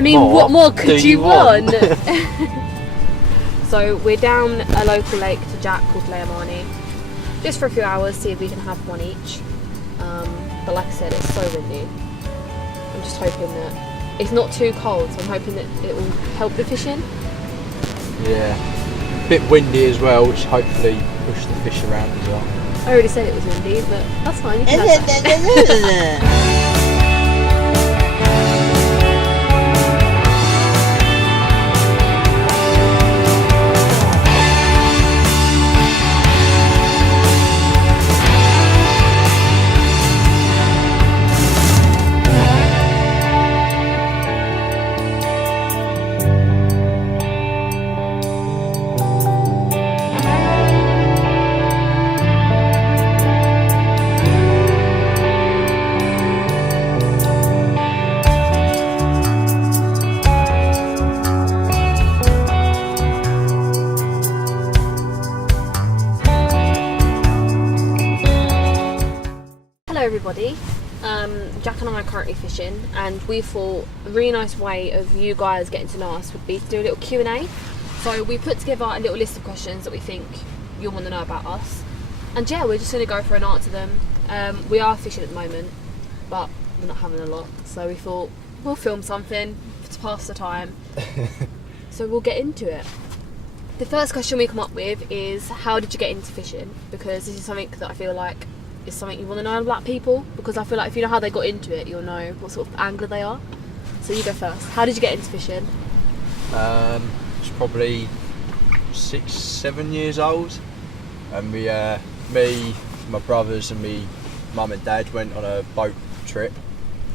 I mean, what more could you want? So we're down a local lake to Jack called Leomani, just for a few hours, see if we can have one each. But like I said, it's so windy. I'm just hoping that it's not too cold, so I'm hoping that it will help the fishing. Yeah, a bit windy as well, which hopefully push the fish around as well. I already said it was windy, but that's fine. You can have that. Hello everybody, Jack and I are currently fishing, and we thought a really nice way of you guys getting to know us would be to do a little Q&A. So we put together a little list of questions that we think you'll want to know about us, and yeah, we're just going to go through and answer them. We are fishing at the moment, but we're not having a lot, so we thought we'll film something to pass the time. So we'll get into it. The first question we come up with is, how did you get into fishing? Because this is something that I feel like is something you want to know about people, because I feel like if you know how they got into it, you'll know what sort of angler they are. So you go first. How did you get into fishing? It's probably 6-7 years old, and me, my brothers and me mum and dad went on a boat trip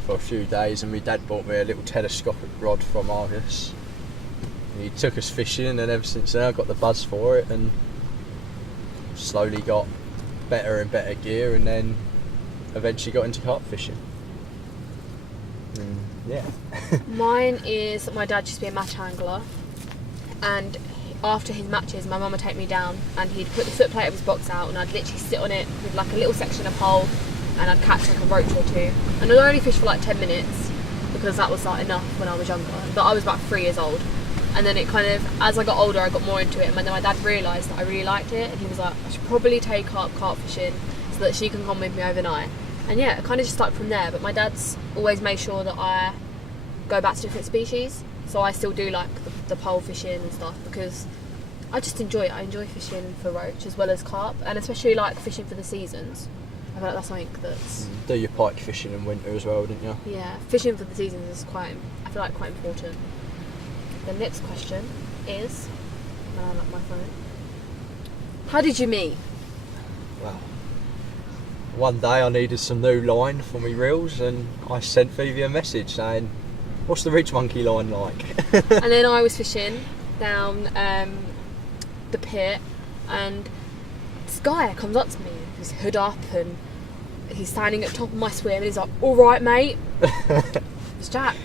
for a few days, and my dad bought me a little telescopic rod from Argus. And he took us fishing, and ever since then I got the buzz for it, and slowly got better and better gear, and then eventually got into carp fishing. Yeah. Mine is, my dad used to be a match angler, and after his matches my mum would take me down and he'd put the foot plate of his box out, and I'd literally sit on it with like a little section of pole, and I'd catch like a roach or two, and I'd only fish for like 10 minutes because that was like enough when I was younger, but I was about 3 years old. And then it kind of, as I got older, I got more into it, and then my dad realised that I really liked it, and he was like, I should probably take up carp fishing so that she can come with me overnight. And yeah, it kind of just started from there, but my dad's always made sure that I go back to different species, so I still do like the pole fishing and stuff, because I just enjoy it. I enjoy fishing for roach as well as carp, and especially like fishing for the seasons. I feel like that's something that's... Do your pike fishing in winter as well, didn't you? Yeah, fishing for the seasons is quite important. The next question is, when I look at my phone, how did you meet? Well, one day I needed some new line for my reels, and I sent Phoebe a message saying, what's the ridge monkey line like? And then I was fishing down the pit, and this guy comes up to me with his hood up, and he's standing at the top of my swim, and he's like, alright mate. It's Jack.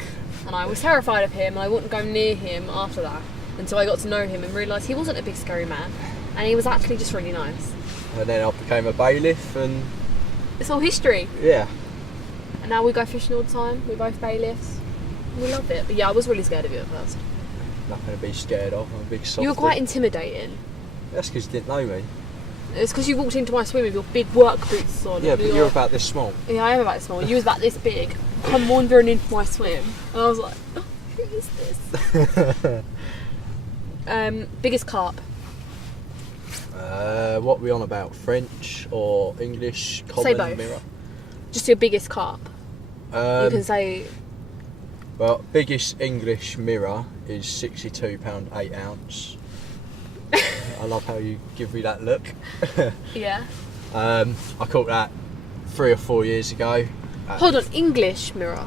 And I was terrified of him, and I wouldn't go near him after that until I got to know him and realised he wasn't a big scary man, and he was actually just really nice. And then I became a bailiff, and it's all history. Yeah. And now we go fishing all the time. We're both bailiffs. We love it. But yeah, I was really scared of you at first. Nothing to be scared of. I'm a big softie. You were quite intimidating. That's because you didn't know me. It's because you walked into my swim with your big work boots on. Yeah, but you're about this small. Yeah, I am about this small. You was about this big. Come wandering into my swim, and I was like, oh, who is this? Biggest carp? What are we on about? French or English? Common, say both. Mirror? Just your biggest carp. You can say... Well, biggest English mirror is 62 pound 8 ounce. I love how you give me that look. Yeah. I caught that 3 or 4 years ago. Hold on, English mirror?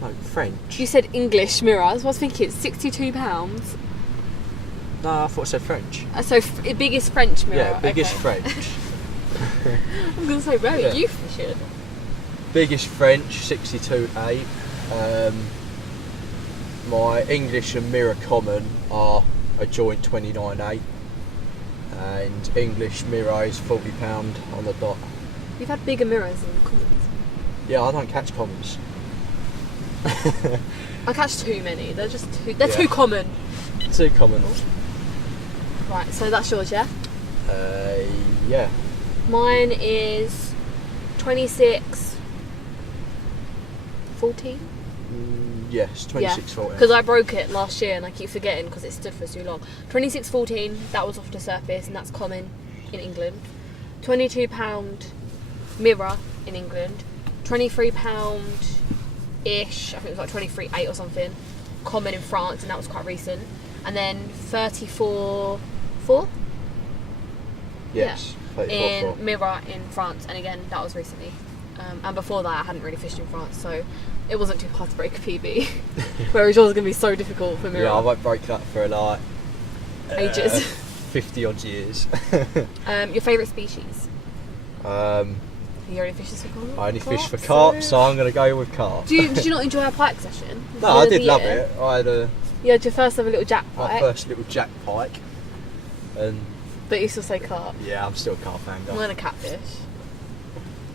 No, French. You said English mirror. I was thinking £62. No, I thought I said French. So biggest French mirror. Yeah, biggest okay. French. I'm going to say, where are you fishing? Biggest French, 62.8. My English and mirror common are a joint 29.8. And English mirror is £40 on the dot. You've had bigger mirrors than commons. Yeah, I don't catch commons. I catch too many. They're just they're too common. Too common. Right, so that's yours, yeah? Yeah. Mine is 26 14. Yes, 26.14. Because I broke it last year and I keep forgetting because it stood for so long. 26.14, that was off the surface, and that's common in England. £22 mirror in England. £23-ish, I think it was like 23.8 or something, common in France, and that was quite recent. And then 34.4. Yes, in mirror in France, and again that was recently. And before that I hadn't really fished in France, so it wasn't too hard to break a PB. Whereas yours is going to be so difficult for mirror. Yeah, I won't break that for like ages. 50 odd years. Your favourite species? You only fish for carp? I only fish for carp, so I'm going to go with carp. Did you not enjoy our pike session? No, I did love it. You had your first ever little jack pike. My first little jack pike. But you still say carp? Yeah, I'm still a carp angler. I'm going to catfish.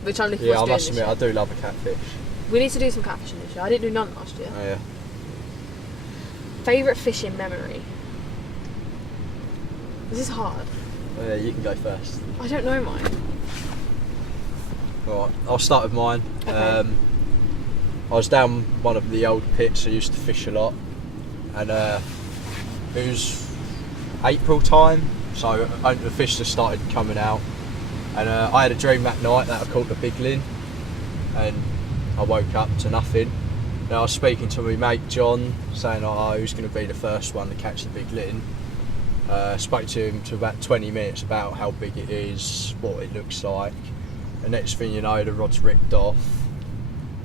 Which I'm looking forward to doing. Yeah, I must admit, I do love a catfish. We need to do some catfishing this year. I didn't do none last year. Oh yeah. Favourite fishing memory? This is hard. Oh yeah, you can go first. I don't know mine. Alright, I'll start with mine. Okay. I was down one of the old pits. I used to fish a lot, and it was April time, so the fish just started coming out. And I had a dream that night that I caught the big ling, and I woke up to nothing. Now I was speaking to my mate John, saying, "Oh, who's going to be the first one to catch the big ling?" Spoke to him for about 20 minutes about how big it is, what it looks like. The next thing you know, the rod's ripped off,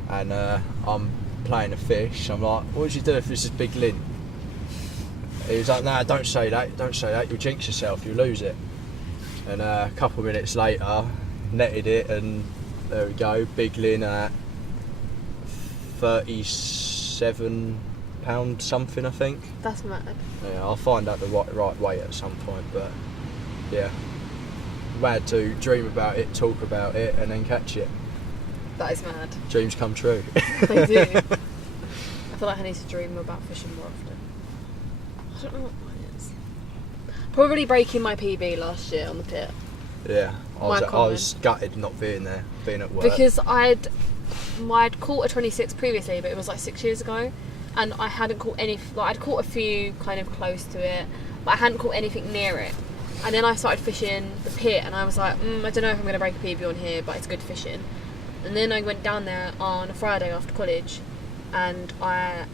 and I'm playing a fish. I'm like, "What would you do if this is big ling?" He was like, "Nah, don't say that. Don't say that. You'll jinx yourself. You'll lose it." And a couple of minutes later, netted it, and there we go, big ling at £37 something, I think. That's mad. Yeah, I'll find out the right weight at some point, but yeah, we had to dream about it, talk about it, and then catch it. That is mad. Dreams come true. They do. I feel like I need to dream about fishing more often. I don't know what mine is. Probably breaking my PB last year on the pit. Yeah, I was gutted not being there, being at work. Because I'd caught a 26 previously, but it was like 6 years ago, and I hadn't caught any. Like I'd caught a few kind of close to it, but I hadn't caught anything near it. And then I started fishing the pit, and I was like, I don't know if I'm going to break a PB on here, but it's good fishing. And then I went down there on a Friday after college, and I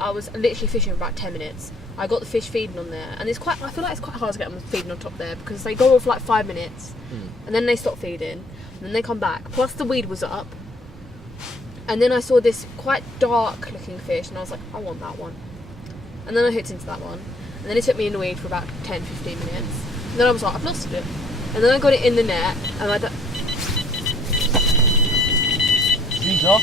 was literally fishing for about 10 minutes. I got the fish feeding on there, and I feel like it's quite hard to get them feeding on top there because they go off for like 5 minutes, and then they stop feeding, and then they come back. Plus the weed was up, and then I saw this quite dark looking fish, and I was like, I want that one. And then I hooked into that one, and then it took me in the weed for about 10-15 minutes, and then I was like, I've lost it. And then I got it in the net, and I She's off.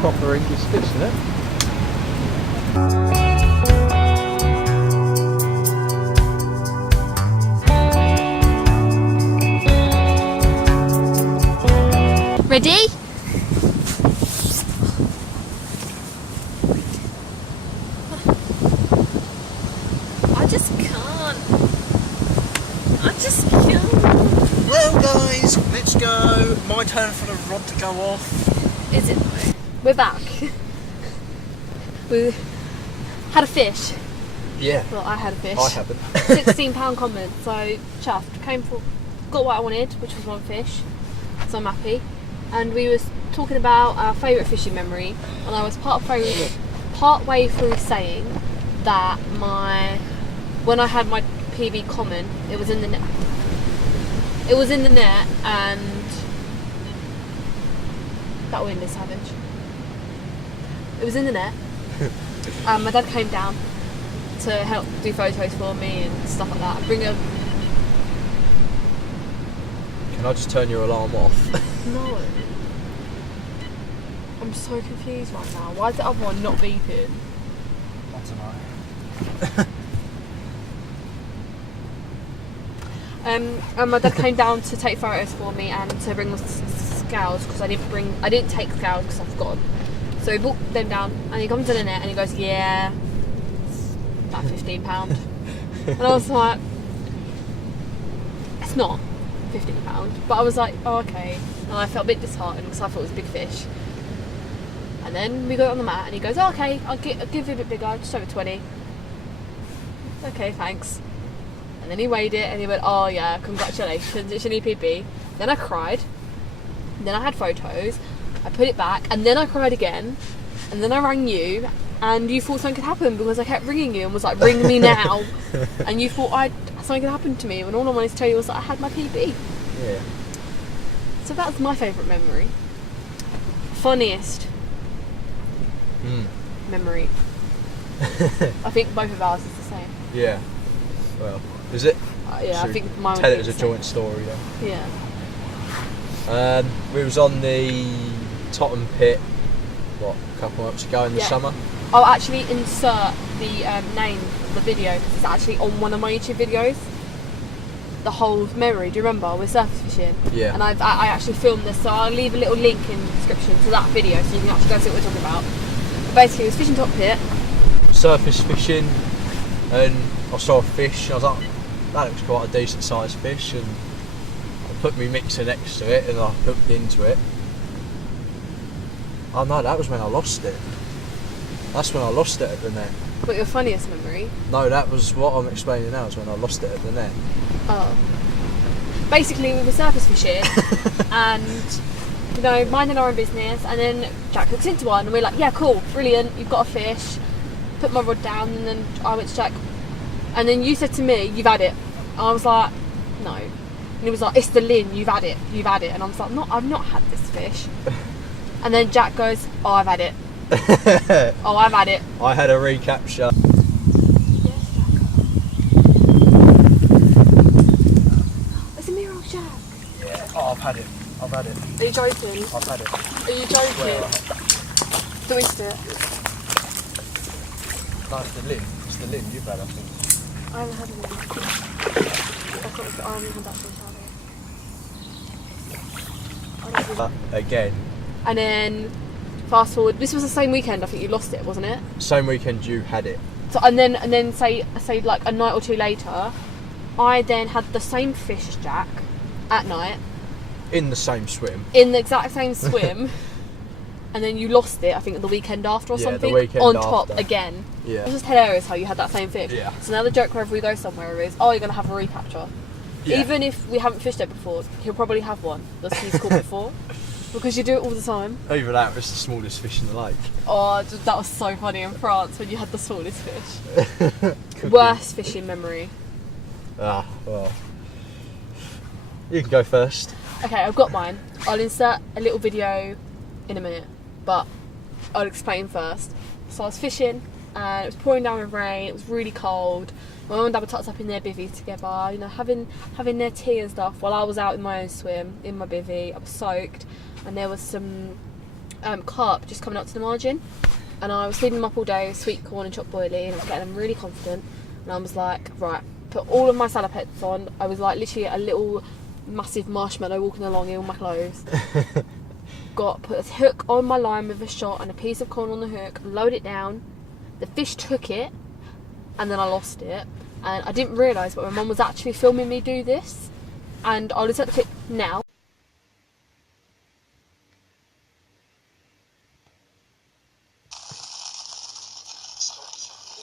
Proper English fish, isn't it? Ready? I just can't. Well guys, let's go. My turn for the rod to go off. Is it though? We're back. We had a fish. Yeah. Well, I had a fish. I haven't. £16 common, so chuffed. Got what I wanted, which was one fish, so I'm happy. And we was talking about our favourite fishing memory, and I was part way through saying that when I had my PB common, it was in the net. It was in the net, and that wind is savage. It was in the net. My dad came down to help do photos for me and stuff like that. Can I just turn your alarm off? No. I'm so confused right now. Why is the other one not beeping? I don't know. And my dad came down to take photos for me and to bring us scales because I didn't take scales because I forgot them. So he brought them down and he comes in the net and he goes, yeah, it's about £15. And I was like, it's not £15. But I was like, oh, okay. And I felt a bit disheartened because I thought it was a big fish. And then we got it on the mat and he goes, oh, okay, I'll give you a bit bigger, just over 20. Okay, thanks. And then he weighed it and he went, oh yeah, congratulations, it's your new PB. Then I cried. Then I had photos. I put it back and then I cried again. And then I rang you and you thought something could happen because I kept ringing you and was like, ring me now. And you thought something could happen to me when all I wanted to tell you was that I had my PB. Yeah. So that's my favourite memory. Funniest memory. I think both of ours is the same. Yeah. Well, is it? Yeah, I think mine would tell be it as the a same. joint story then. Yeah. We was on the Tottenham pit, a couple of months ago in the summer. I'll actually insert the name of the video because it's actually on one of my YouTube videos. The whole memory, do you remember? We're surface fishing. Yeah. And I actually filmed this, so I'll leave a little link in the description to that video so you can actually go see what we're talking about. But basically, it was fishing top pit. Surface fishing, and I saw a fish, and I was like, that looks quite a decent sized fish, and I put my mixer next to it and I hooked into it. Oh no, that was when I lost it. That's when I lost it at the net. But your funniest memory? No, that was what I'm explaining now, is when I lost it at the net. Oh. Basically, we were surface fishing and, you know, minding our own business, and then Jack hooks into one and we're like, yeah, cool, brilliant, you've got a fish. Put my rod down and then I went to Jack. And then you said to me, you've had it. And I was like, no. And he was like, it's the Lynn, you've had it. And I was like, no, I've not had this fish. And then Jack goes, oh, I've had it. Oh, I've had it. I had a recapture. Yes, Jack. It's a mirror, Jack. Yeah. Oh, I've had it. Are you joking? I've had it. Are you joking? Twist it. No, it's the Lynn. It's the Lynn you've had, I think. I haven't had one. I haven't had that fish, have I? Again. And then fast forward. This was the same weekend. I think you lost it, wasn't it? Same weekend you had it. So and then say like a night or two later, I then had the same fish as Jack at night In the same swim. in the exact same swim. And then you lost it, I think, the weekend after or Yeah, something. the weekend on top after. again. Yeah. It's just hilarious how you had that same fish. Yeah. So now the joke wherever we go somewhere is, oh, you're going to have a recapture. Yeah. Even if we haven't fished it before, he'll probably have one that he's caught before. Because you do it all the time. Even that was the smallest fish in the lake. Oh, that was so funny in France when you had the smallest fish. Worst fishing memory. Ah, well. You can go first. Okay, I've got mine. I'll insert a little video in a minute, but I'll explain first. So I was fishing and it was pouring down with rain, it was really cold. My mum and dad were tucked up in their bivvy together, you know, having their tea and stuff while I was out in my own swim, in my bivvy. I was soaked and there was some carp just coming up to the margin. And I was feeding them up all day, sweet corn and chopped boilie, and I was getting them really confident. And I was like, right, put all of my salopettes on. I was like literally a little massive marshmallow walking along in all my clothes. Put a hook on my line with a shot and a piece of corn on the hook, load it down. The fish took it and then I lost it. And I didn't realise, but my mum was actually filming me do this. And I'll insert the clip now.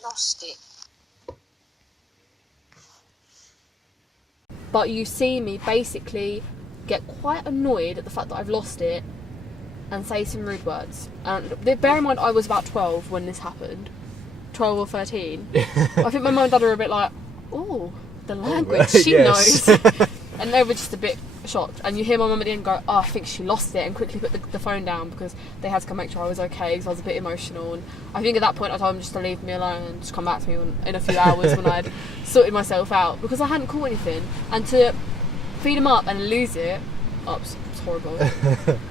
Lost it. but you see me basically get quite annoyed at the fact that I've lost it and say some rude words. And bear in mind, I was about 12 when this happened. 12 or 13. I think my mum and dad were a bit like, oh, the language, she knows. And they were just a bit shocked. And you hear my mum at the end go, oh, I think she lost it, and quickly put the phone down because they had to come make sure I was okay because I was a bit emotional. And I think at that point I told them just to leave me alone and just come back to me in a few hours when I'd sorted myself out, because I hadn't caught anything. And to feed them up and lose it, it's horrible.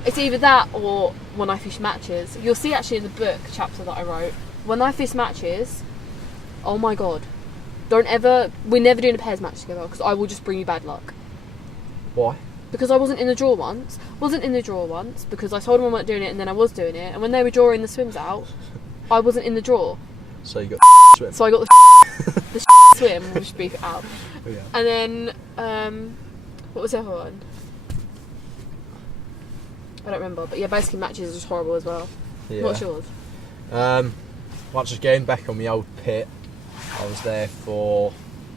It's either that or when I fish matches. You'll see actually in the book chapter that I wrote, when I fish matches, oh my god, we're never doing a pairs match together because I will just bring you bad luck. Why? Because I wasn't in the draw once because I told them I wasn't doing it, and then I was doing it, and when they were drawing the swims out, I wasn't in the draw. So you got swim. So I got the swim, which beef it out. Oh, yeah. And then what was the other one? I don't remember, but yeah, basically matches are just horrible as well. Yeah. What's yours? Once again, back on the old pit, I was there for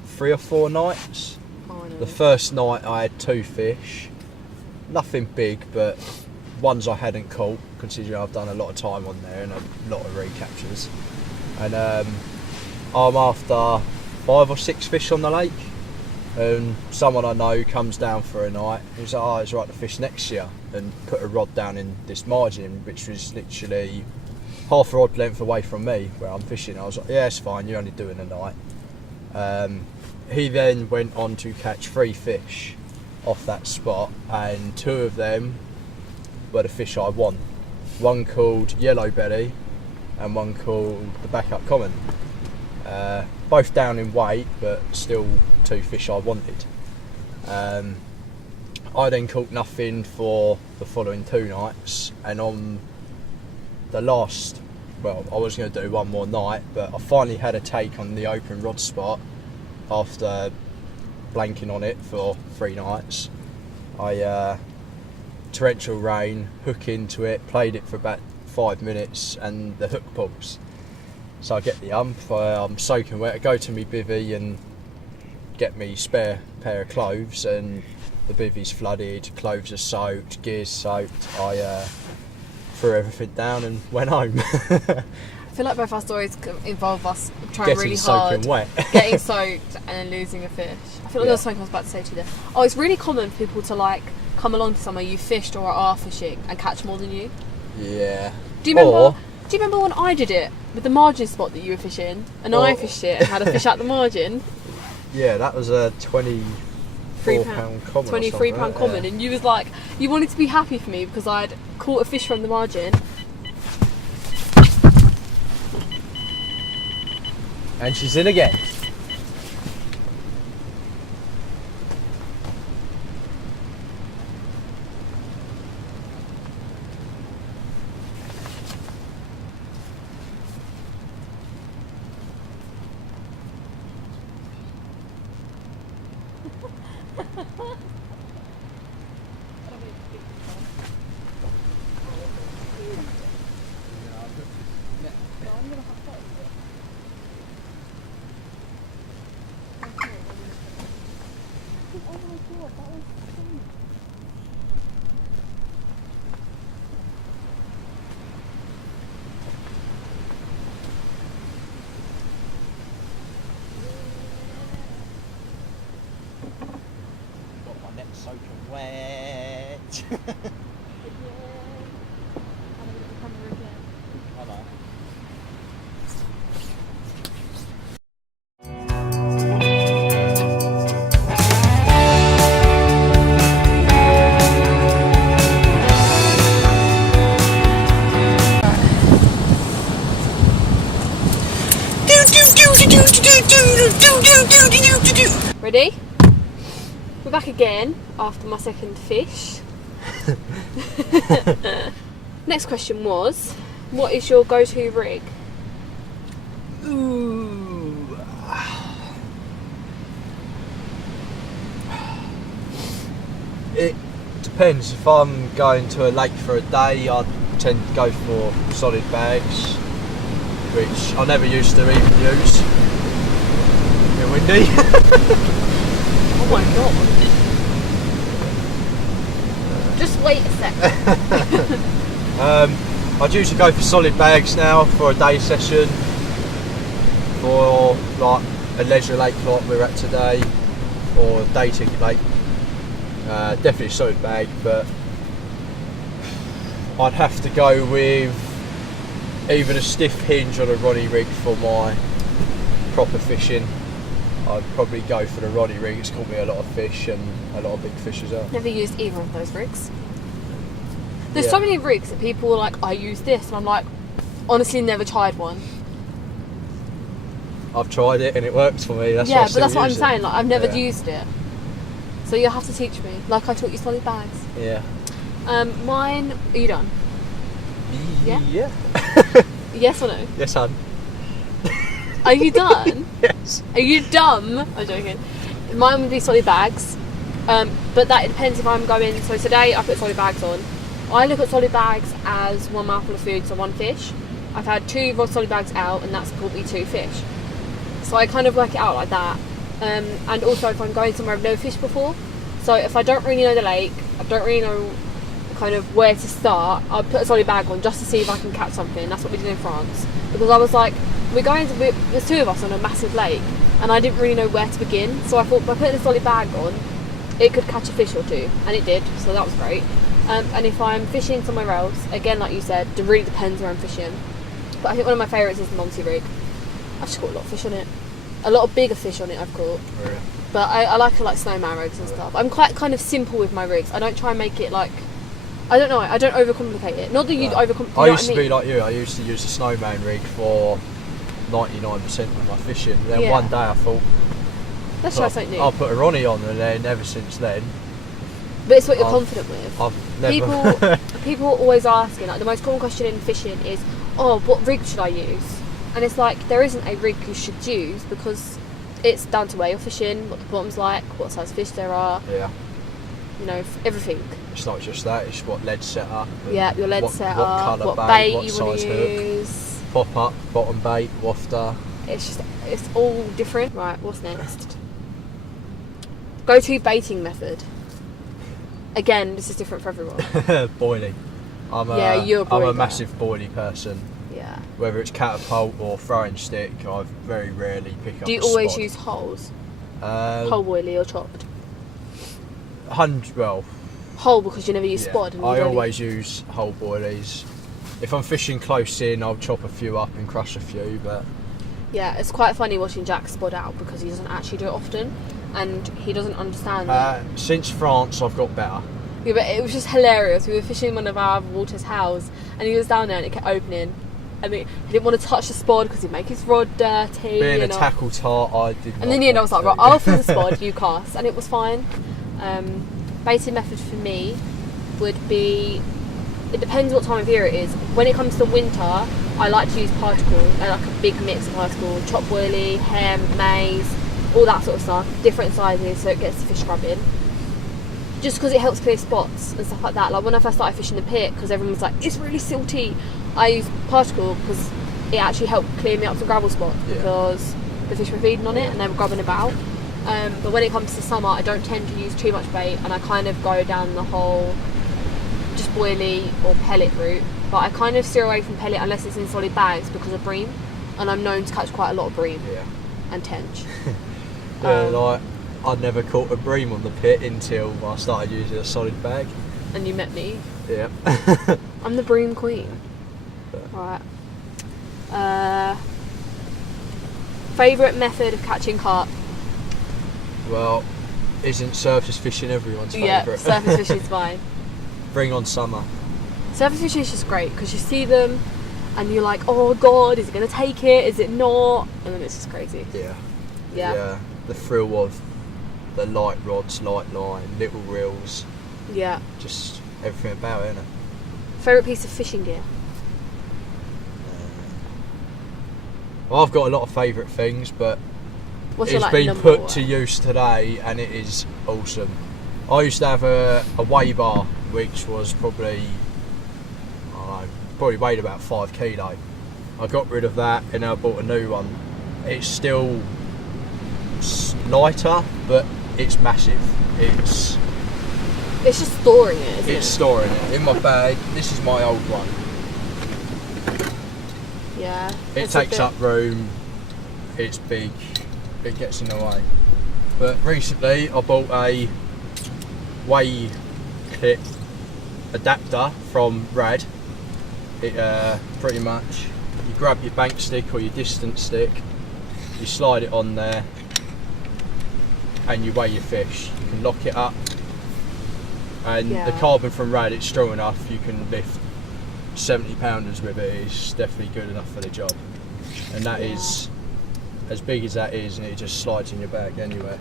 3 or 4 nights. Oh, I know. The first night I had 2 fish, nothing big, but ones I hadn't caught, considering I've done a lot of time on there and a lot of recaptures. And I'm after 5 or 6 fish on the lake, and someone I know comes down for a night. He's like, oh, it's right to fish next year, and put a rod down in this margin, which was literally half a rod length away from me where I'm fishing. I was like, yeah, it's fine, you're only doing a night. He then went on to catch 3 fish off that spot, and 2 of them were the fish I want. One called yellow belly and one called the backup common. Both down in weight, but still 2 fish I wanted. I then caught nothing for the following 2 nights, and on the last, well, I was going to do one more night, but I finally had a take on the open rod spot after blanking on it for 3 nights. I torrential rain, hook into it, played it for about 5 minutes, and the hook pulls. So I get the ump, I'm soaking wet, I go to me bivvy and get me spare pair of clothes, and the bivvy's flooded, clothes are soaked, gear's soaked. I threw everything down and went home. I feel like both our stories involve us trying Getting really hard, soaking wet. getting soaked and then losing a fish. I feel like there was something I was about to say to you there. Oh, it's really common for people to like come along to somewhere you fished or are fishing and catch more than you. Yeah. Do you remember when I did it with the margin spot that you were fishing, and I fished it and had a fish out the margin? Yeah, that was a £23 common. £23 common, and you was like, you wanted to be happy for me because I'd caught a fish from the margin. And she's in again. Soaking wet. I know. Ready? We're back again after my second fish. Next question was, what is your go-to rig? Ooh. It depends. If I'm going to a lake for a day, I tend to go for solid bags, which I never used to even use. A bit windy. my god. Just wait a sec. I'd usually go for solid bags now for a day session, for like a leisure lake like we're at today, or a day ticket lake. Definitely a solid bag, but I'd have to go with even a stiff hinge on a Ronnie rig for my proper fishing. I'd probably go for the Ronnie rig. It's caught me a lot of fish and a lot of big fish as well. Never used either of those rigs. There's so many rigs that people are like, I use this, and I'm like, honestly, never tried one. I've tried it and it works for me. That's yeah, why but that's what I'm use it. saying. Like, I've never used it, so you'll have to teach me, like I taught you solid bags. Yeah. Mine. Are you done? Yeah. Yeah. Yes or no? Yes, hun. Are you done? Yes. Are you dumb? I'm joking. Mine would be solid bags, but that depends if I'm going. So today I put solid bags on. I look at solid bags as one mouthful of food, so one fish. I've had 2 rod solid bags out, and that's called me 2 fish. So I kind of work it out like that. And also if I'm going somewhere I've never fished before, so if I don't really know the lake, I don't really know kind of where to start, I'll put a solid bag on just to see if I can catch something. That's what we did in France, because I was like, there's 2 of us on a massive lake, and I didn't really know where to begin. So I thought by putting a solid bag on, it could catch a fish or 2, and it did. So that was great. And if I'm fishing somewhere else, again, like you said, it really depends where I'm fishing. But I think one of my favourites is the Monty rig. I've just caught a lot of fish on it. A lot of bigger fish on it I've caught. Yeah. But I like snowman rigs and stuff. I'm quite kind of simple with my rigs. I don't try and make it like... I don't know, I don't overcomplicate it. Not that you'd overcomplicate it. I used to be like you. I used to use the snowman rig for 99% of my fishing. Then one day I thought, let's try something new. I'll put a Ronnie on, and then ever since then... But it's what you're confident with. I've never... People are always asking, like the most common question in fishing is, oh, what rig should I use? And it's like, there isn't a rig you should use, because it's down to where you're fishing, what the bottom's like, what size fish there are. Yeah. You know, everything. It's not just that, it's what lead set up. Yeah, your lead set what up, colour what bait what you want size to hook, use. pop up, bottom bait, wafter. It's all different. Right, what's next? Go-to baiting method. Again, this is different for everyone. Boilie. I'm you're a boilie. I'm a massive boilie person. Yeah. Whether it's catapult or throwing stick, I very rarely pick up. Do you always use holes? Whole boilie or chopped? Whole, because you never use spod. And I always use whole boilies. If I'm fishing close in, I'll chop a few up and crush a few. But yeah, it's quite funny watching Jack spod out, because he doesn't actually do it often, and he doesn't understand that. Since France, I've got better. Yeah, but it was just hilarious. We were fishing one of our waters house, and he was down there, and it kept opening. And he didn't want to touch the spod because he'd make his rod dirty. Being a tackle tart, I did not. And then I was like, right, I'll fill the spod, you cast, and it was fine. Baiting method for me would be, it depends what time of year it is. When it comes to winter, I like to use particle, like a big mix of particle, chop boilie, hem, maize, all that sort of stuff, different sizes, so it gets the fish rubbing. Just because it helps clear spots and stuff like that. Like when I first started fishing the pit, because everyone was like, it's really silty, I used particle because it actually helped clear me up some gravel spots, because the fish were feeding on it and they were grubbing about. But when it comes to summer, I don't tend to use too much bait, and I kind of go down the whole just boilie or pellet route. But I kind of steer away from pellet unless it's in solid bags because of bream, and I'm known to catch quite a lot of bream and tench. Like I'd never caught a bream on the pit until I started using a solid bag. And you met me. Yeah. I'm the bream queen. Right. Favourite method of catching carp? Well, isn't surface fishing everyone's favourite? Yeah, surface fishing's fine. Bring on summer. Surface fishing is just great because you see them and you're like, oh god, is it going to take it? Is it not? And then it's just crazy. Yeah. The thrill of the light rods, light line, little reels. Yeah. Just everything about it, innit? Favourite piece of fishing gear? Well, I've got a lot of favourite things, but What's it's your, been number put one? to use today, and it is awesome. I used to have a weigh bar, which was probably weighed about 5 kilo. I got rid of that, and I bought a new one. It's still lighter, but it's massive. It's just storing it, isn't it? It's storing it in my bag. This is my old one. Yeah. It takes up room. It's big. It gets in the way. But recently I bought a way clip adapter from Rad. It pretty much, you grab your bank stick or your distance stick, you slide it on there and you weigh your fish. You can lock it up, and the carbon from Rad, it's strong enough, you can lift 70 pounders with it. It's definitely good enough for the job, and that is as big as that is, and it just slides in your bag anywhere.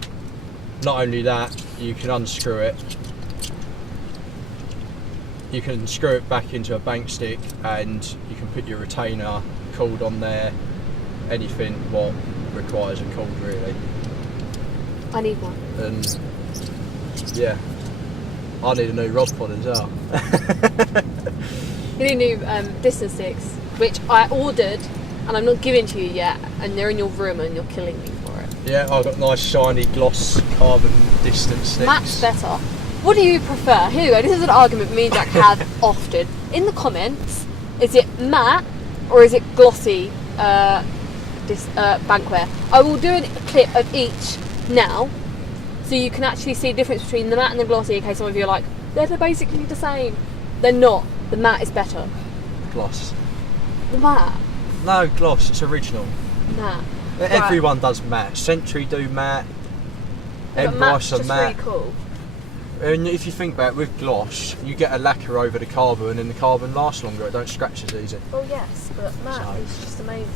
Not only that, you can unscrew it, you can screw it back into a bank stick, and you can put your retainer cord on there, anything what requires a cord really. I need one. And yeah, I need a new rod pod as well. You need new distance sticks, which I ordered and I'm not giving to you yet, and they're in your room and you're killing me for it. Yeah, I've got nice shiny gloss carbon distance sticks. Matt's better. What do you prefer? Here we go, this is an argument me and Jack have often. In the comments, is it matte or is it glossy bankware? I will do a clip of each now, so you can actually see the difference between the matte and the glossy, in case some of you are like, they're basically the same. They're not. The matte is better. Gloss. The matte? No, gloss, it's original. Matte. Everyone does matte. Century do matte. Matte's are just matte. really cool. And if you think about it, with gloss, you get a lacquer over the carbon, and the carbon lasts longer. It don't scratch as easy. Oh yes, but matte is just amazing.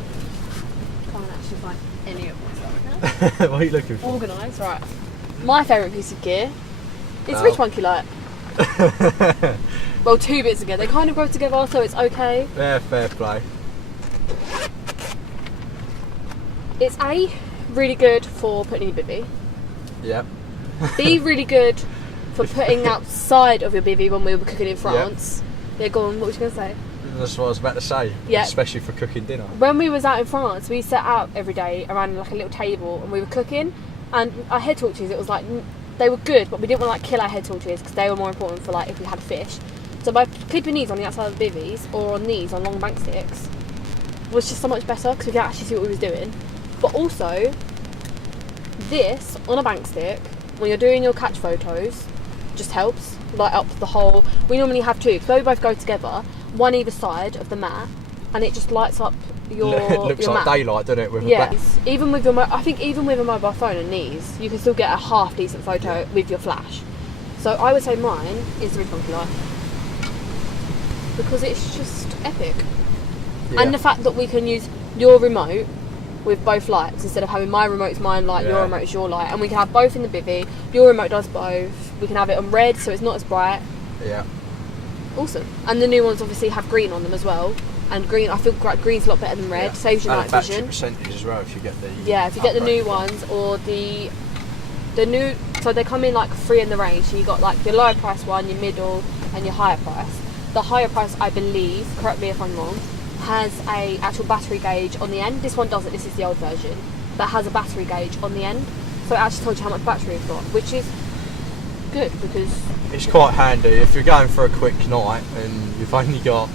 Can't actually find any of my stuff now. What are you looking for? Organised, right. My favourite piece of gear is which one do you like? Well, two bits of gear. They kind of go together, so it's okay. Yeah, fair play. It's A, really good for putting in your bivvy. Yep. B, really good for putting outside of your bivvy when we were cooking in France. Yeah, go on, what was you going to say? That's what I was about to say. Yeah. Especially for cooking dinner. When we was out in France, we set out every day around like a little table and we were cooking, and our head torches, it was like, they were good, but we didn't want to like kill our head torches because they were more important for like if we had fish. So by clipping these on the outside of the bivvies or on these on long bank sticks was just so much better because we could actually see what we was doing. But also, this on a bank stick, when you're doing your catch photos, just helps light up the whole. We normally have two, because we both go together, one either side of the mat, and it just lights up your It looks your like mat. daylight, doesn't it? With Yes, a black... even with I think even with a mobile phone and these, you can still get a half decent photo with your flash. So I would say mine is the Red Funky Light, because it's just epic. Yeah. And the fact that we can use your remote with both lights instead of having my remote's mine light, your remote is your light, and we can have both in the bivvy. Your remote does both. We can have it on red so it's not as bright. Yeah. Awesome. And the new ones obviously have green on them as well. And green, I feel green's a lot better than red. Saves you and night vision. Percentage as well if you get the. Yeah, if you get the new ones or the new. So they come in like three in the range. So you got like your lower price one, your middle, and your higher price. The higher price, I believe, correct me if I'm wrong, has a actual battery gauge on the end. This one doesn't. This is the old version, but has a battery gauge on the end. So it actually tells you how much battery you've got, which is good because it's quite handy if you're going for a quick night and you've only got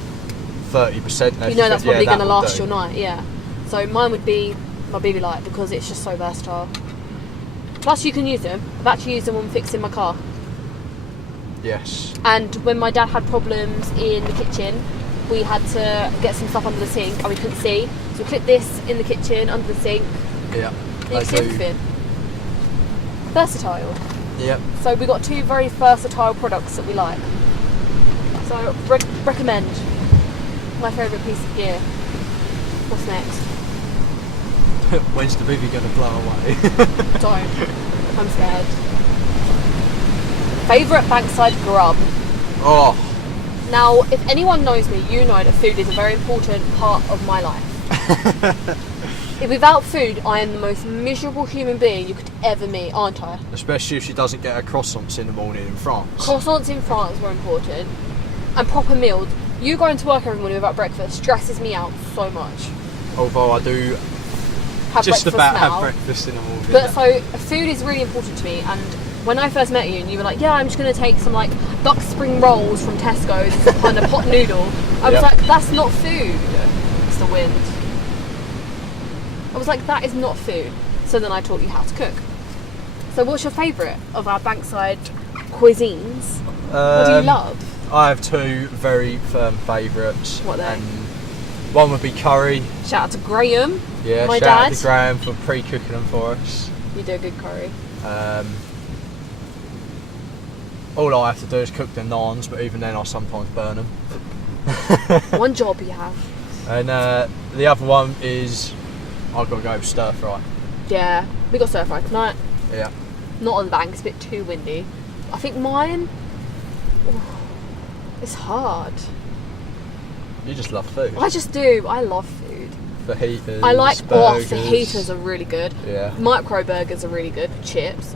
30% left. You know that's probably going to last do. your night. Yeah. So mine would be my BB light because it's just so versatile. Plus you can use them. I've actually used them when fixing my car. Yes. And when my dad had problems in the kitchen, we had to get some stuff under the sink and we couldn't see. So we clipped this in the kitchen under the sink. Yeah. You can see everything. Versatile. Yep. So we got two very versatile products that we like. So recommend. My favourite piece of gear. What's next? When's the movie going to blow away? Don't. I'm scared. Favourite bankside grub. Oh. Now, if anyone knows me, you know that food is a very important part of my life. Without food, I am the most miserable human being you could ever meet, aren't I? Especially if she doesn't get her croissants in the morning in France. Croissants in France were important. And proper meals. You going to work every morning without breakfast stresses me out so much. Although I do have just breakfast about now. have breakfast in the morning. But so food is really important to me, and when I first met you and you were like, yeah, I'm just going to take some like duck spring rolls from Tesco's and a pot noodle, I was like, that's not food. It's the wind. I was like, that is not food. So then I taught you how to cook. So what's your favourite of our Bankside cuisines? What do you love? I have two very firm favourites. What are they? And one would be curry. Shout out to Graham, Yeah, my shout dad. out to Graham for pre-cooking them for us. You do a good curry. All I have to do is cook the naans, but even then I sometimes burn them. One job you have. And the other one is I've got to go with stir fry. Yeah, we got stir fry tonight. Yeah. Not on the bank, it's a bit too windy. I think mine, it's hard. You just love food. I just do. I love food. Fajitas, I like burgers. fajitas are really good. Yeah. Micro burgers are really good. Chips.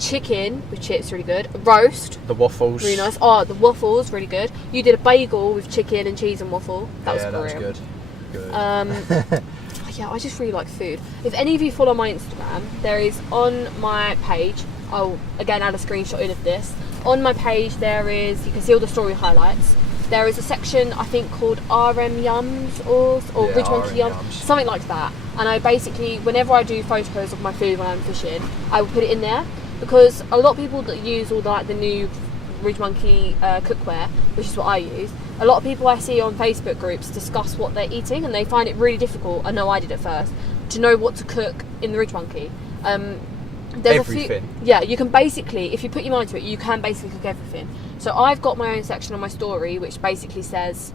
Chicken with chips really good. Roast. The waffles. Really nice. Oh, the waffles really good. You did a bagel with chicken and cheese and waffle. That was that brilliant. was good. Yeah, I just really like food. If any of you follow my Instagram, there is on my page, I'll again add a screenshot in of this. On my page there is, you can see all the story highlights. There is a section I think called RM Yums or Yeah, Ridge Monkey RM Yums, Yums. something like that. And I basically, whenever I do photos of my food when I'm fishing, I will put it in there, because a lot of people that use all the new Ridge Monkey cookware, which is what I use, a lot of people I see on Facebook groups discuss what they're eating, and they find it really difficult, I know I did at first, to know what to cook in the Ridge Monkey. There's Everything. Yeah, you can basically, if you put your mind to it, you can basically cook everything. So I've got my own section on my story which basically says,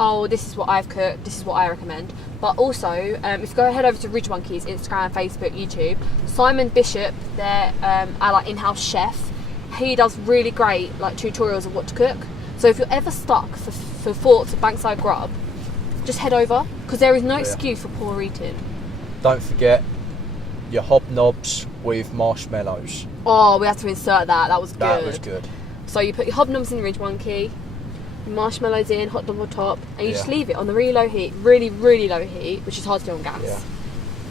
oh, this is what I've cooked, this is what I recommend. But also, if you go head over to Ridge Monkeys, Instagram, Facebook, YouTube, Simon Bishop, their our like in-house chef, he does really great like tutorials of what to cook. So if you're ever stuck for thoughts of Bankside grub, just head over, because there is no excuse for poor eating. Don't forget your hobnobs with marshmallows. Oh, we had to insert that. That was good. That was good. So you put your hobnobs in the Ridge Monkey, marshmallows in, hot dog on top, and you just Yeah. leave it on the really low heat, really, really low heat, which is hard to do on gas. Yeah.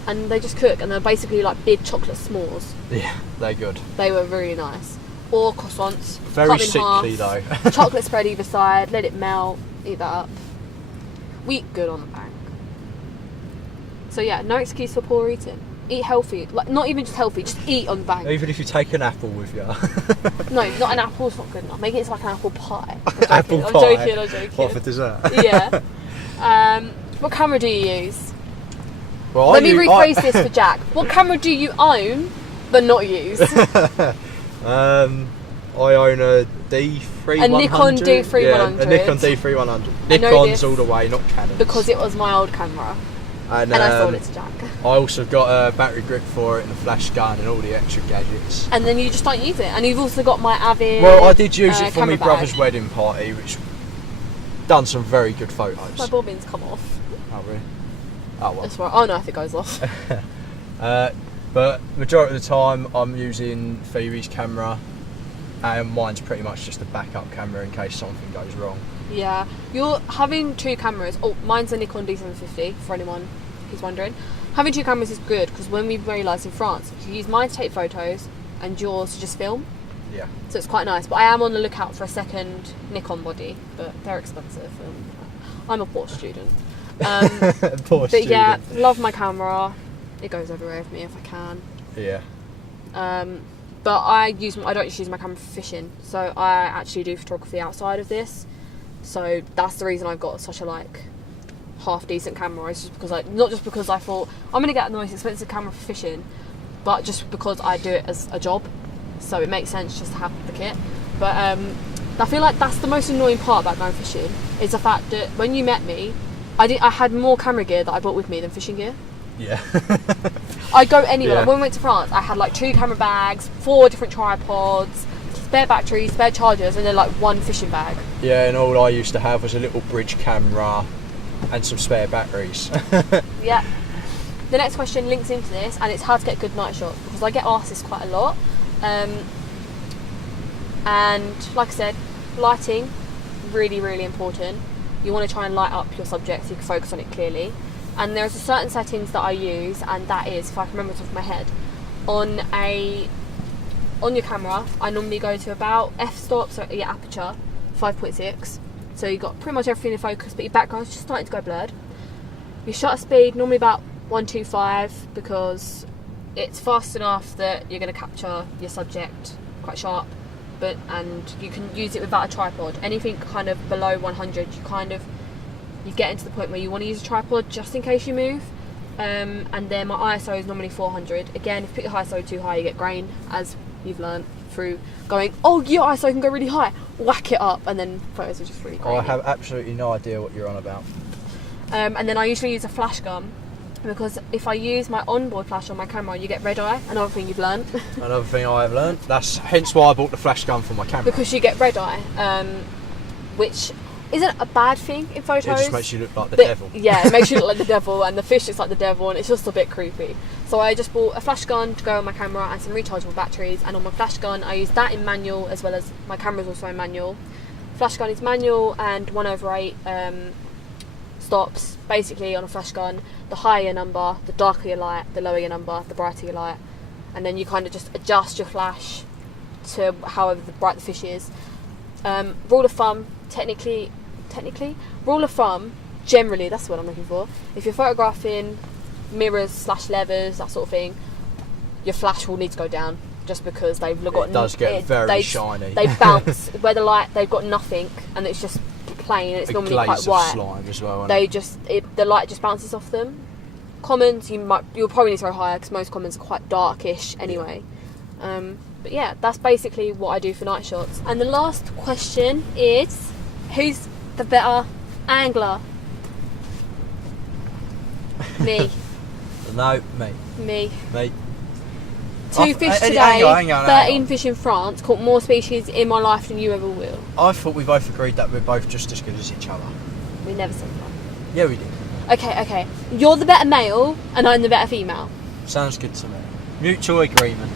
And they just cook, and they're basically like big chocolate s'mores. Yeah, they're good. They were really nice. Or croissants. Very cut in sickly half, though. chocolate spread either side, let it melt, eat that up. We eat good on the bank. So yeah, no excuse for poor eating. Eat healthy, like not even just healthy, just eat on the bank. Even if you take an apple with you. No, not an apple's not good enough. Make it into like an apple pie. Apple I'm pie. joking. What for dessert? Yeah. What camera do you use? Well, Let me rephrase this for Jack. What camera do you own but not use? I own a D3100. A Nikon D3100. Yeah, a Nikon D3100. I know Nikon's this all the way, not Canon. because it was my old camera. And I sold it to Jack. I also got a battery grip for it and a flash gun and all the extra gadgets. And then you just don't use it. And you've also got my Avid. Well, I did use it for my camera bag. brother's wedding party, which done some very good photos. My bobbin's come off. Oh, really? Oh, well. That's right. Oh no, if it goes off. But majority of the time I'm using Phoebe's camera, and mine's pretty much just a backup camera in case something goes wrong. Yeah, you're having two cameras. Oh, mine's a Nikon D750 for anyone who's wondering. Having two cameras is good because when we realised in France, you use mine to take photos and yours to just film. Yeah. So it's quite nice. But I am on the lookout for a second Nikon body, but they're expensive. And I'm a poor student. Poor but student. yeah, love my camera. It goes everywhere with me if I can. Yeah. But I don't just use my camera for fishing. So I actually do photography outside of this. So that's the reason I've got such a half decent camera. It's just because not just because I thought I'm gonna get the most expensive camera for fishing, but just because I do it as a job. So it makes sense just to have the kit. But I feel like that's the most annoying part about going fishing is the fact that when you met me, I had more camera gear that I brought with me than fishing gear. Yeah. I'd go anywhere. Yeah. Like when we went to France, I had 2 camera bags, 4 different tripods, spare batteries, spare chargers, and then 1 fishing bag. Yeah, and all I used to have was a little bridge camera and some spare batteries. Yeah. The next question links into this, and it's how to get good night shots, because I get asked this quite a lot. And like I said, lighting, really, really important. You want to try and light up your subject so you can focus on it clearly. And there's a certain settings that I use, and that is, if I can remember off the top of my head, on your camera, I normally go to about f-stop, so your aperture, 5.6. So you've got pretty much everything in focus, but your background's just starting to go blurred. Your shutter speed, normally about 125, because it's fast enough that you're going to capture your subject quite sharp, and you can use it without a tripod. Anything kind of below 100, you get into the point where you want to use a tripod just in case you move. And then my ISO is normally 400. Again, if you put your ISO too high, you get grain, as you've learned through going, oh, your ISO can go really high, whack it up, and then photos are just really grainy. I have absolutely no idea what you're on about. And then I usually use a flash gun, because if I use my onboard flash on my camera, you get red eye. Another thing you've learned. Another thing I have learned. That's hence why I bought the flash gun for my camera. Because you get red eye, which isn't a bad thing in photos. It just makes you look like the devil. Yeah, it makes you look like the devil, and the fish looks like the devil, and it's just a bit creepy. So I just bought a flash gun to go on my camera and some rechargeable batteries, and on my flash gun I use that in manual, as well as my camera's also in manual. Flash gun is manual and 1/8 stops. Basically, on a flash gun, the higher your number, the darker your light, the lower your number, the brighter your light, and then you kind of just adjust your flash to however bright the fish is. Rule of thumb, technically, rule of thumb, generally, that's what I'm looking for. If you're photographing mirrors / levers, that sort of thing, your flash will need to go down, just because they've got. It does get very shiny. They bounce where the light, they've got nothing, and it's just plain. It's normally quite white. Slime as well. The light just bounces off them. Commons, you'll probably need to go higher, because most commons are quite darkish anyway. But yeah, that's basically what I do for night shots. And the last question is, who's the better angler? Me. No, me. Me. Me. 2 fish today, hang on. 13 fish in France, caught more species in my life than you ever will. I thought we both agreed that we're both just as good as each other. We never said that. Yeah, we did. Okay. You're the better male, and I'm the better female. Sounds good to me. Mutual agreement.